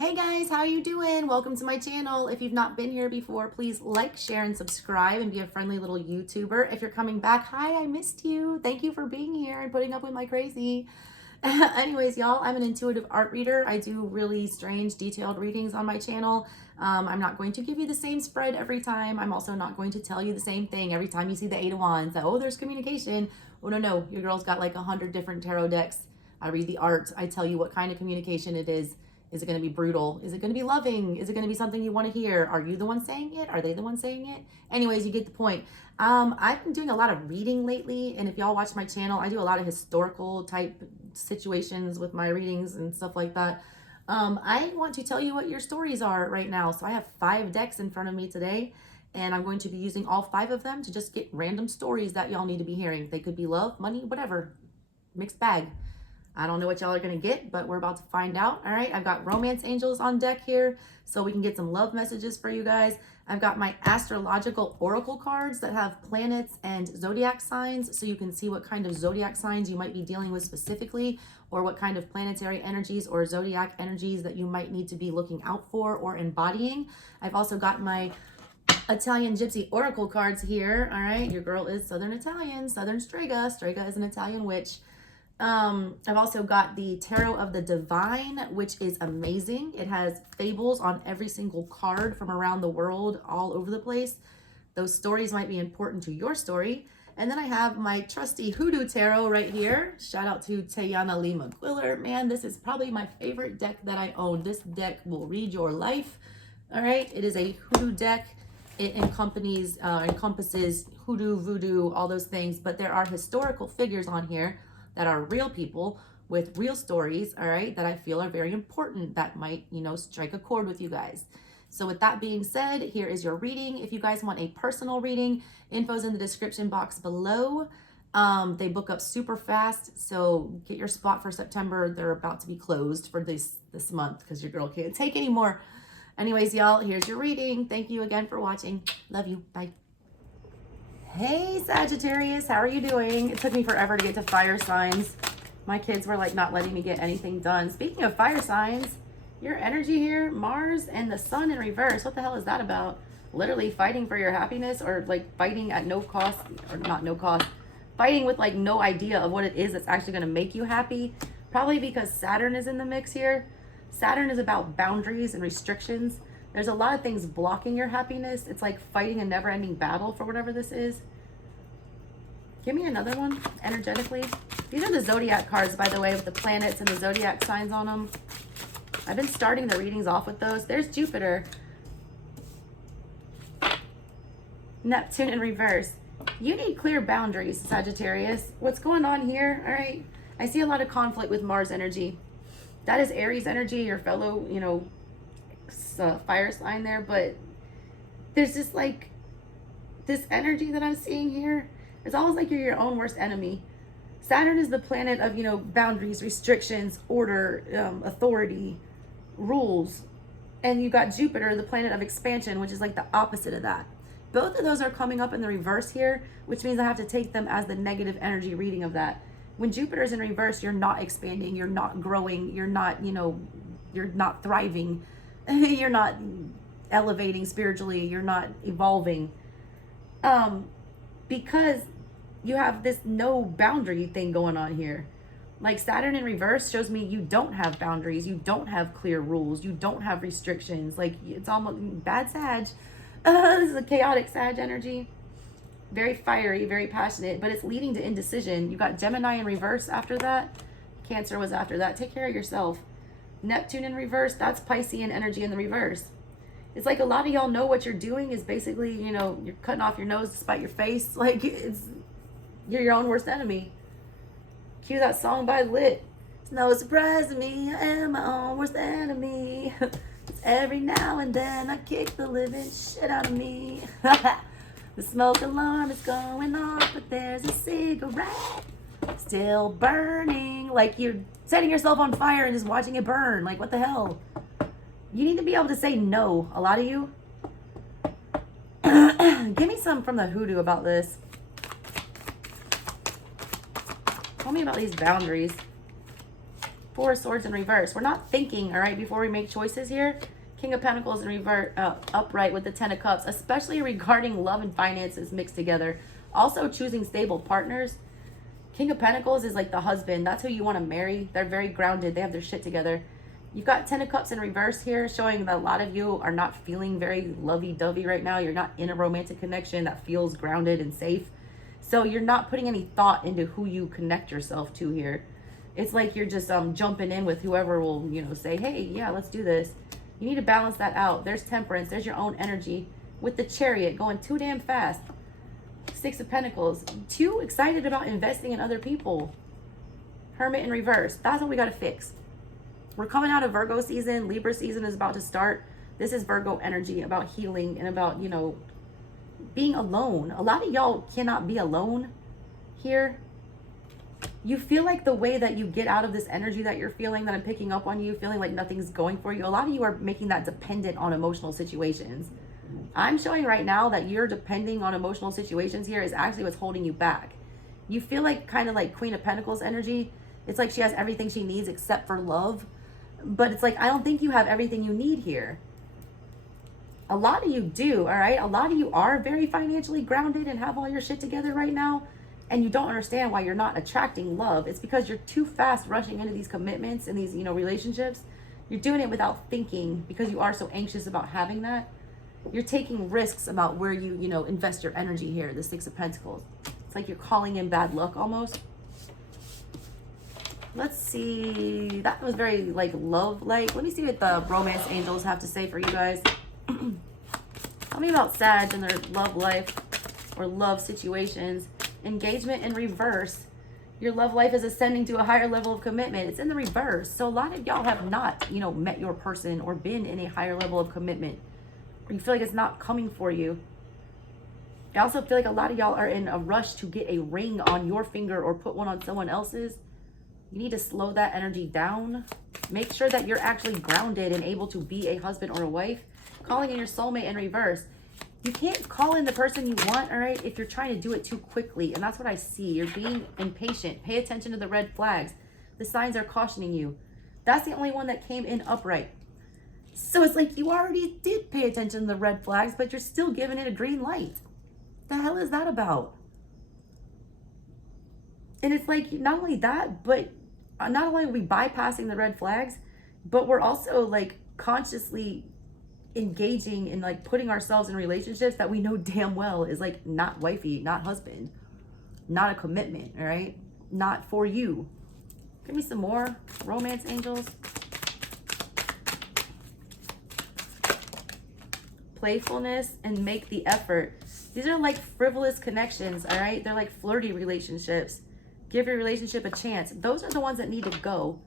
Hey guys, how are you doing? Welcome to my channel. If you've not been here before, please like, share, and subscribe and be a friendly little YouTuber. If you're coming back, hi, I missed you. Thank you for being here and putting up with my crazy. Anyways, y'all, I'm an intuitive art reader. I do really strange, detailed readings on my channel. I'm not going to give you the same spread every time. I'm also not going to tell you the same thing every time you see the Eight of Wands. That, oh, there's communication. Oh, no, your girl's got like 100 different tarot decks. I read the art. I tell you what kind of communication it is. Is it going to be brutal? Is it going to be loving? Is it going to be something you want to hear? Are you the one saying it? Are they the one saying it? Anyways, you get the point. I've been doing a lot of reading lately, and if y'all watch my channel, I do a lot of historical type situations with my readings and stuff like that. I want to tell you what your stories are right now. So I have 5 decks in front of me today, and I'm going to be using all 5 of them to just get random stories that y'all need to be hearing. They could be love, money, whatever. Mixed bag. I don't know what y'all are going to get, but we're about to find out. All right, I've got romance angels on deck here, so we can get some love messages for you guys. I've got my astrological oracle cards that have planets and zodiac signs, so you can see what kind of zodiac signs you might be dealing with specifically, or what kind of planetary energies or zodiac energies that you might need to be looking out for or embodying. I've also got my Italian gypsy oracle cards here. All right, your girl is Southern Italian, ASouthernStrega. Strega is an Italian witch. I've also got the Tarot of the Divine, which is amazing. It has fables on every single card from around the world, all over the place. Those stories might be important to your story. And then I have my trusty Hoodoo Tarot right here. Shout out to Tayana Lee McQuiller. Man, this is probably my favorite deck that I own. This deck will read your life. All right, it is a Hoodoo deck. It encompasses hoodoo, voodoo, all those things, but there are historical figures on here that are real people with real stories, all right, that I feel are very important, that might, strike a chord with you guys. So with that being said, here is your reading. If you guys want a personal reading, info's in the description box below. They book up super fast, so get your spot for September. They're about to be closed for this month because your girl can't take anymore. Anyways, y'all, here's your reading. Thank you again for watching. Love you. Bye. Hey Sagittarius, how are you doing? It took me forever to get to fire signs. My kids were like not letting me get anything done. Speaking of fire signs, your energy here, Mars and the sun in reverse. What the hell is that about? Literally fighting for your happiness, or like fighting at no cost, or not no cost, fighting with like no idea of what it is that's actually going to make you happy. Probably because Saturn is in the mix here. Saturn is about boundaries and restrictions. There's a lot of things blocking your happiness. It's like fighting a never-ending battle for whatever this is. Give me another one, energetically. These are the zodiac cards, by the way, with the planets and the zodiac signs on them. I've been starting the readings off with those. There's Jupiter. Neptune in reverse. You need clear boundaries, Sagittarius. What's going on here? All right. I see a lot of conflict with Mars energy. That is Aries energy, your fellow, fire sign there, but there's just like this energy that I'm seeing here. It's almost like you're your own worst enemy. Saturn is the planet of boundaries, restrictions, order, authority, rules, and you got Jupiter, the planet of expansion, which is like the opposite of that. Both of those are coming up in the reverse here, which means I have to take them as the negative energy reading of that. When Jupiter's in reverse, you're not expanding, you're not growing, you're not thriving. You're not elevating spiritually, you're not evolving, because you have this no boundary thing going on here. Like Saturn in reverse shows me you don't have boundaries, you don't have clear rules, you don't have restrictions. Like it's almost bad Sag. This is a chaotic Sag energy, very fiery, very passionate, but it's leading to indecision. You got Gemini in reverse after that. Cancer was after that. Take care of yourself. Neptune in reverse, that's Piscean energy in the reverse. It's like a lot of y'all know what you're doing is basically, you're cutting off your nose to spite your face. Like you're your own worst enemy. Cue that song by Lit. It's no surprise to me, I am my own worst enemy. Every now and then I kick the living shit out of me. The smoke alarm is going off, but there's a cigarette still burning. Like you're setting yourself on fire and just watching it burn. Like what the hell? You need to be able to say no, a lot of you. Give me some from the hoodoo about this. Tell me about these boundaries. Four of Swords in reverse. We're not thinking, all right, before we make choices here. King of Pentacles in reverse, upright with the Ten of Cups, especially regarding love and finances mixed together. Also choosing stable partners. King of Pentacles is like the husband. That's who you want to marry. They're very grounded. They have their shit together. You've got Ten of Cups in reverse here, showing that a lot of you are not feeling very lovey-dovey right now. You're not in a romantic connection that feels grounded and safe. So you're not putting any thought into who you connect yourself to here. It's like you're just jumping in with whoever will, you know, say, hey, yeah, let's do this. You need to balance that out. There's Temperance. There's your own energy with the Chariot going too damn fast. Six of Pentacles. Too excited about investing in other people. Hermit in reverse. That's what we got to fix. We're coming out of Virgo season. Libra season is about to start. This is Virgo energy about healing and about, you know, being alone. A lot of y'all cannot be alone here. You feel like the way that you get out of this energy that you're feeling, that I'm picking up on you, feeling like nothing's going for you. A lot of you are making that dependent on emotional situations. I'm showing right now that you're depending on emotional situations here is actually what's holding you back. You feel like kind of like Queen of Pentacles energy. It's like she has everything she needs except for love. But it's like, I don't think you have everything you need here. A lot of you do, all right? A lot of you are very financially grounded and have all your shit together right now. And you don't understand why you're not attracting love. It's because you're too fast rushing into these commitments and these, you know, relationships. You're doing it without thinking because you are so anxious about having that. You're taking risks about where you know, invest your energy here, the Six of Pentacles. It's like you're calling in bad luck almost. Let's see. That was very, like, love-like. Let me see what the romance angels have to say for you guys. Tell me about Sag and their love life or love situations. Engagement in reverse. Your love life is ascending to a higher level of commitment. It's in the reverse. So a lot of y'all have not, you know, met your person or been in a higher level of commitment. Or you feel like it's not coming for you. I also feel like a lot of y'all are in a rush to get a ring on your finger or put one on someone else's. You need to slow that energy down. Make sure that you're actually grounded and able to be a husband or a wife. Calling in your soulmate in reverse. You can't call in the person you want, all right, if you're trying to do it too quickly. And that's what I see. You're being impatient. Pay attention to the red flags. The signs are cautioning you. That's the only one that came in upright. So it's like you already did pay attention to the red flags, but you're still giving it a green light. The hell is that about? And it's like, not only that, but not only are we bypassing the red flags, but we're also like consciously engaging in like putting ourselves in relationships that we know damn well is like not wifey, not husband, not a commitment, all right? Not for you. Give me some more romance angels. Playfulness and make the effort. These are like frivolous connections, all right? They're like flirty relationships. Give your relationship a chance. Those are the ones that need to go.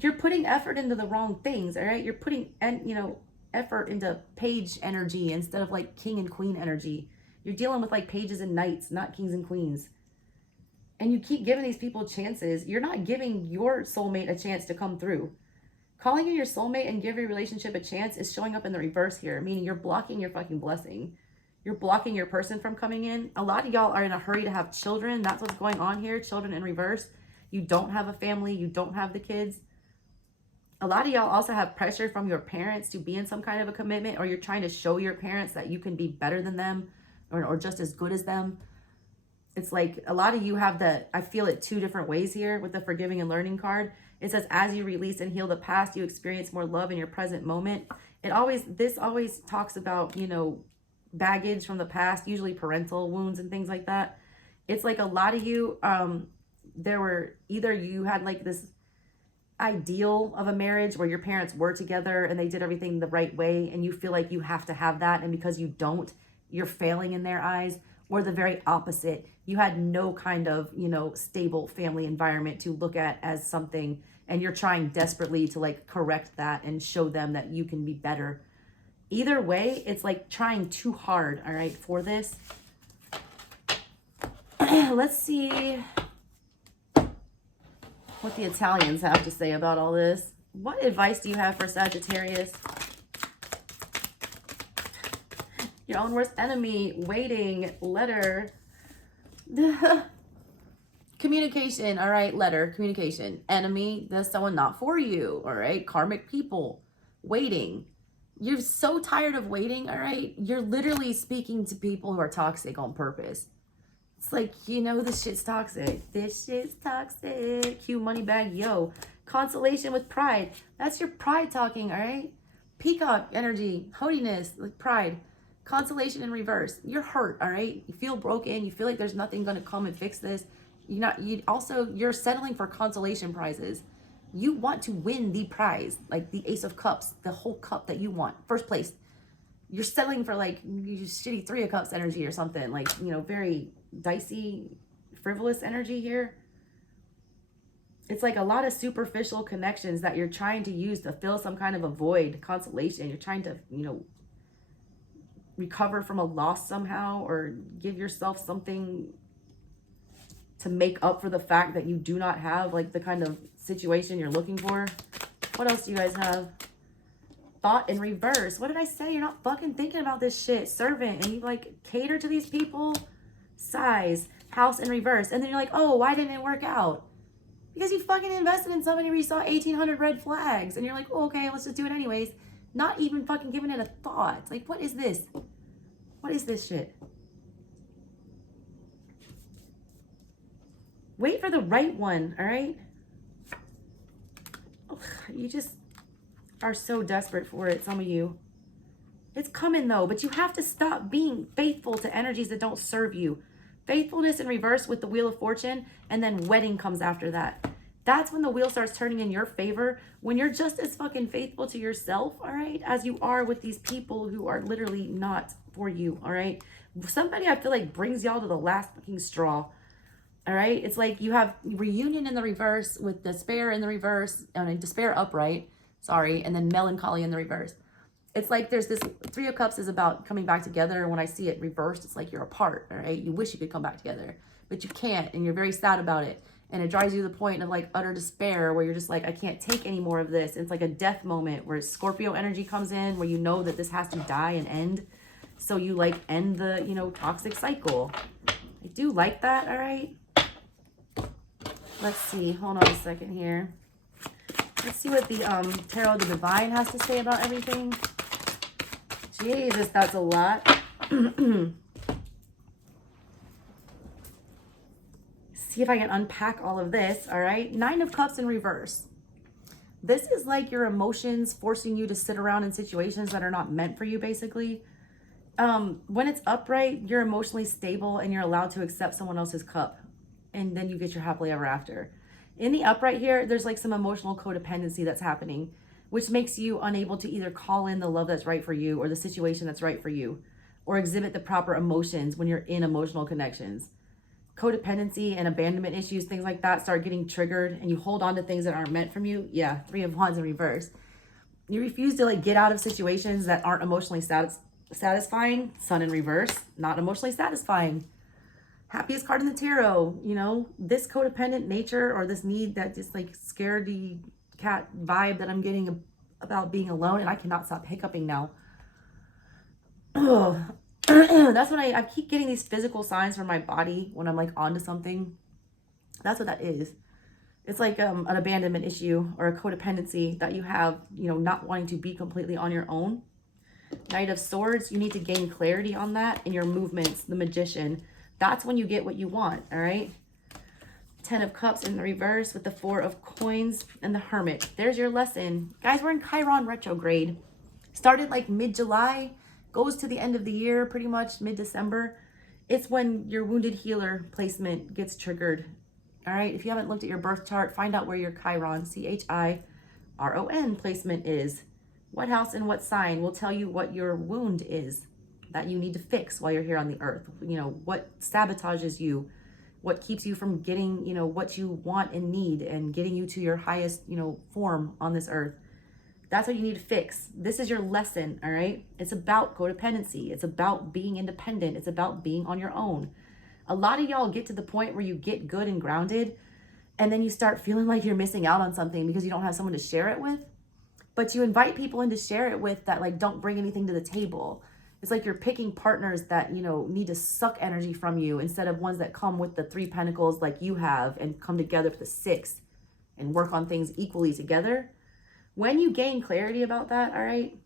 You're putting effort into the wrong things, all right? You're putting, you know, effort into page energy instead of like king and queen energy. You're dealing with like pages and knights, not kings and queens. And you keep giving these people chances. You're not giving your soulmate a chance to come through. Calling in your soulmate and give your relationship a chance is showing up in the reverse here, meaning you're blocking your fucking blessing. You're blocking your person from coming in. A lot of y'all are in a hurry to have children. That's what's going on here. Children in reverse. You don't have a family. You don't have the kids. A lot of y'all also have pressure from your parents to be in some kind of a commitment, or you're trying to show your parents that you can be better than them or just as good as them. It's like a lot of you have the, I feel it two different ways here with the forgiving and learning card. It says, as you release and heal the past, you experience more love in your present moment. This always talks about, you know, baggage from the past, usually parental wounds and things like that. It's like a lot of you, there were either you had like this ideal of a marriage where your parents were together and they did everything the right way and you feel like you have to have that, and because you don't, you're failing in their eyes. Or the very opposite, you had no kind of, you know, stable family environment to look at as something, and you're trying desperately to like correct that and show them that you can be better. Either way, it's like trying too hard, all right, for this. Let's see what the Italians have to say about all this. What advice do you have for Sagittarius? Your own worst enemy, waiting, letter. Communication, all right, letter, communication. Enemy, that's someone not for you, all right? Karmic people, waiting. You're so tired of waiting, all right? You're literally speaking to people who are toxic on purpose. It's like, you know, this shit's toxic. This shit's toxic. Cue money bag, yo. Consolation with pride. That's your pride talking, all right? Peacock energy, haughtiness, like pride. Consolation in reverse. You're hurt, all right? You feel broken. You feel like there's nothing going to come and fix this. You're settling for consolation prizes. You want to win the prize, like the Ace of Cups, the whole cup that you want, first place. You're settling for like shitty Three of Cups energy or something, like, you know, very dicey, frivolous energy here. It's like a lot of superficial connections that you're trying to use to fill some kind of a void, consolation. You're trying to, you know, recover from a loss somehow, or give yourself something to make up for the fact that you do not have like the kind of situation you're looking for. What else do you guys have? Thought in reverse. What did I say? You're not fucking thinking about this shit. Servant. And you like cater to these people. Size. House in reverse. And then you're like, oh, why didn't it work out? Because you fucking invested in somebody where you saw 1,800 red flags. And you're like, oh, okay, let's just do it anyways. Not even fucking giving it a thought. Like, what is this? What is this shit? Wait for the right one, all right? Ugh, you just are so desperate for it, some of you. It's coming though, but you have to stop being faithful to energies that don't serve you. Faithfulness in reverse with the Wheel of Fortune, and then wedding comes after that. That's when the wheel starts turning in your favor, when you're just as fucking faithful to yourself, all right, as you are with these people who are literally not for you, all right? Somebody, I feel like, brings y'all to the last fucking straw. All right, it's like you have reunion in the reverse with despair in the reverse, and despair upright, sorry, and then melancholy in the reverse. It's like there's this Three of Cups is about coming back together. And when I see it reversed, it's like you're apart, all right? You wish you could come back together, but you can't, and you're very sad about it. And it drives you to the point of like utter despair where you're just like, I can't take any more of this. It's like a death moment where Scorpio energy comes in, where you know that this has to die and end. So you like end the, you know, toxic cycle. I do like that, all right? Let's see. Hold on a second here. Let's see what the Tarot of the Divine has to say about everything. Jesus, that's a lot. See if I can unpack all of this, all right? Nine of Cups in reverse. This is like your emotions forcing you to sit around in situations that are not meant for you, basically. When it's upright, you're emotionally stable and you're allowed to accept someone else's cup. And then you get your happily ever after. In the upright here, there's like some emotional codependency that's happening, which makes you unable to either call in the love that's right for you or the situation that's right for you, or exhibit the proper emotions when you're in emotional connections. Codependency and abandonment issues, things like that, start getting triggered, and you hold on to things that aren't meant from you. Yeah, Three of Wands in reverse. You refuse to like get out of situations that aren't emotionally satisfying. Sun in reverse, not emotionally satisfying. Happiest card in the tarot, you know, this codependent nature or this need, that just like scaredy cat vibe that I'm getting about being alone, and I cannot stop hiccuping now. Oh, that's when I keep getting these physical signs from my body when I'm like onto something. That's what that is. It's like an abandonment issue or a codependency that you have, you know, not wanting to be completely on your own. Knight of Swords, you need to gain clarity on that in your movements. The Magician. That's when you get what you want, all right? 10 of Cups in the reverse with the 4 of Coins and the Hermit. There's your lesson. Guys, we're in Chiron retrograde. Started like mid-July, goes to the end of the year, pretty much mid-December. It's when your wounded healer placement gets triggered, all right? If you haven't looked at your birth chart, find out where your Chiron, C-H-I-R-O-N placement is. What house and what sign will tell you what your wound is that you need to fix while you're here on the earth. You know, what sabotages you, what keeps you from getting, you know, what you want and need and getting you to your highest, you know, form on this earth. That's what you need to fix. This is your lesson, all right? It's about codependency. It's about being independent. It's about being on your own. A lot of y'all get to the point where you get good and grounded, and then you start feeling like you're missing out on something because you don't have someone to share it with. But you invite people in to share it with that like don't bring anything to the table. It's like you're picking partners that, you know, need to suck energy from you instead of ones that come with the 3 pentacles like you have and come together with the 6 and work on things equally together. When you gain clarity about that, all right,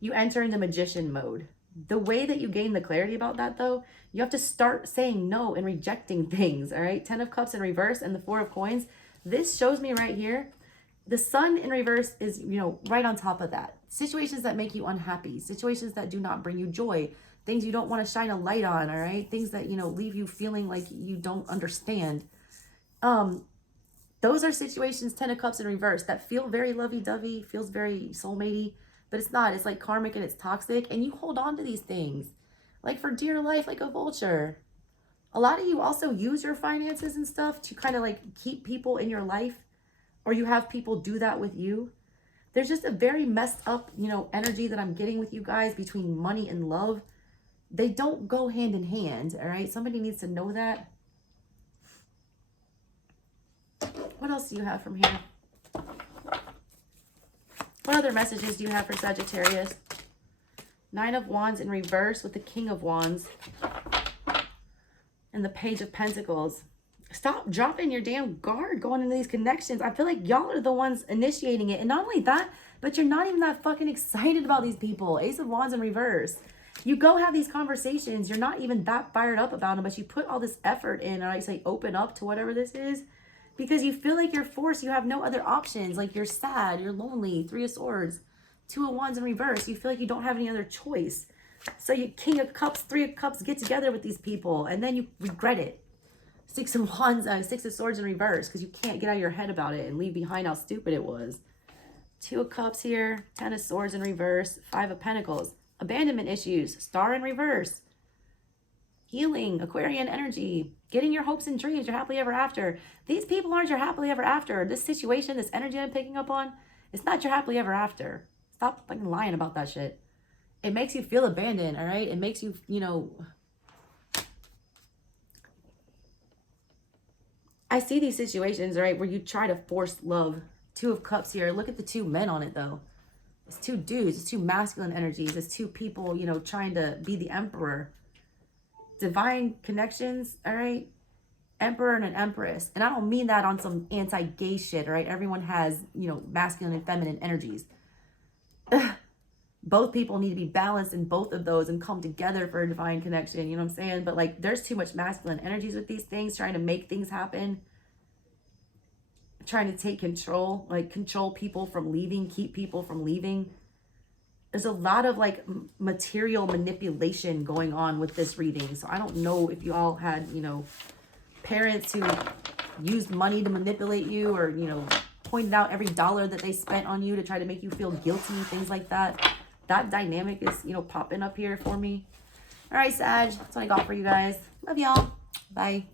you enter into magician mode. The way that you gain the clarity about that, though, you have to start saying no and rejecting things, all right? 10 of Cups in reverse and the 4 of Coins. This shows me right here, the Sun in reverse is, you know, right on top of that. Situations that make you unhappy, situations that do not bring you joy, things you don't want to shine a light on, all right? Things that, you know, leave you feeling like you don't understand. Those are situations, 10 of Cups in reverse, that feel very lovey-dovey, feels very soulmatey, but it's not. It's like karmic and it's toxic, and you hold on to these things like for dear life, like a vulture. A lot of you also use your finances and stuff to kind of like keep people in your life, or you have people do that with you. There's just a very messed up, you know, energy that I'm getting with you guys between money and love. They don't go hand in hand, all right? Somebody needs to know that. What else do you have from here? What other messages do you have for Sagittarius? 9 of Wands in reverse with the King of Wands and the Page of Pentacles. Stop dropping your damn guard going into these connections. I feel like y'all are the ones initiating it. And not only that, but you're not even that fucking excited about these people. Ace of Wands in reverse. You go have these conversations. You're not even that fired up about them, but you put all this effort in, and I say open up to whatever this is, because you feel like you're forced. You have no other options. Like you're sad, you're lonely. 3 of Swords, 2 of Wands in reverse. You feel like you don't have any other choice. So you King of Cups, 3 of Cups get together with these people, and then you regret it. 6 of Wands, 6 of Swords in reverse, because you can't get out of your head about it and leave behind how stupid it was. 2 of Cups here, 10 of Swords in reverse, 5 of Pentacles. Abandonment issues, Star in reverse. Healing, Aquarian energy, getting your hopes and dreams, your happily ever after. These people aren't your happily ever after. This situation, this energy I'm picking up on, it's not your happily ever after. Stop fucking lying about that shit. It makes you feel abandoned, all right? It makes you, you know... I see these situations, right, where you try to force love. 2 of Cups here. Look at the 2 men on it, though. It's 2 dudes. It's 2 masculine energies. It's 2 people, you know, trying to be the emperor. Divine connections, all right? Emperor and an empress. And I don't mean that on some anti-gay shit, all right? Everyone has, you know, masculine and feminine energies. Both people need to be balanced in both of those and come together for a divine connection. You know what I'm saying? But like, there's too much masculine energies with these things, trying to make things happen, trying to take control, like control people from leaving, keep people from leaving. There's a lot of like material manipulation going on with this reading. So I don't know if you all had, you know, parents who used money to manipulate you, or, you know, pointed out every dollar that they spent on you to try to make you feel guilty, things like that. That dynamic is, you know, popping up here for me. All right, Sag, that's what I got for you guys. Love y'all. Bye.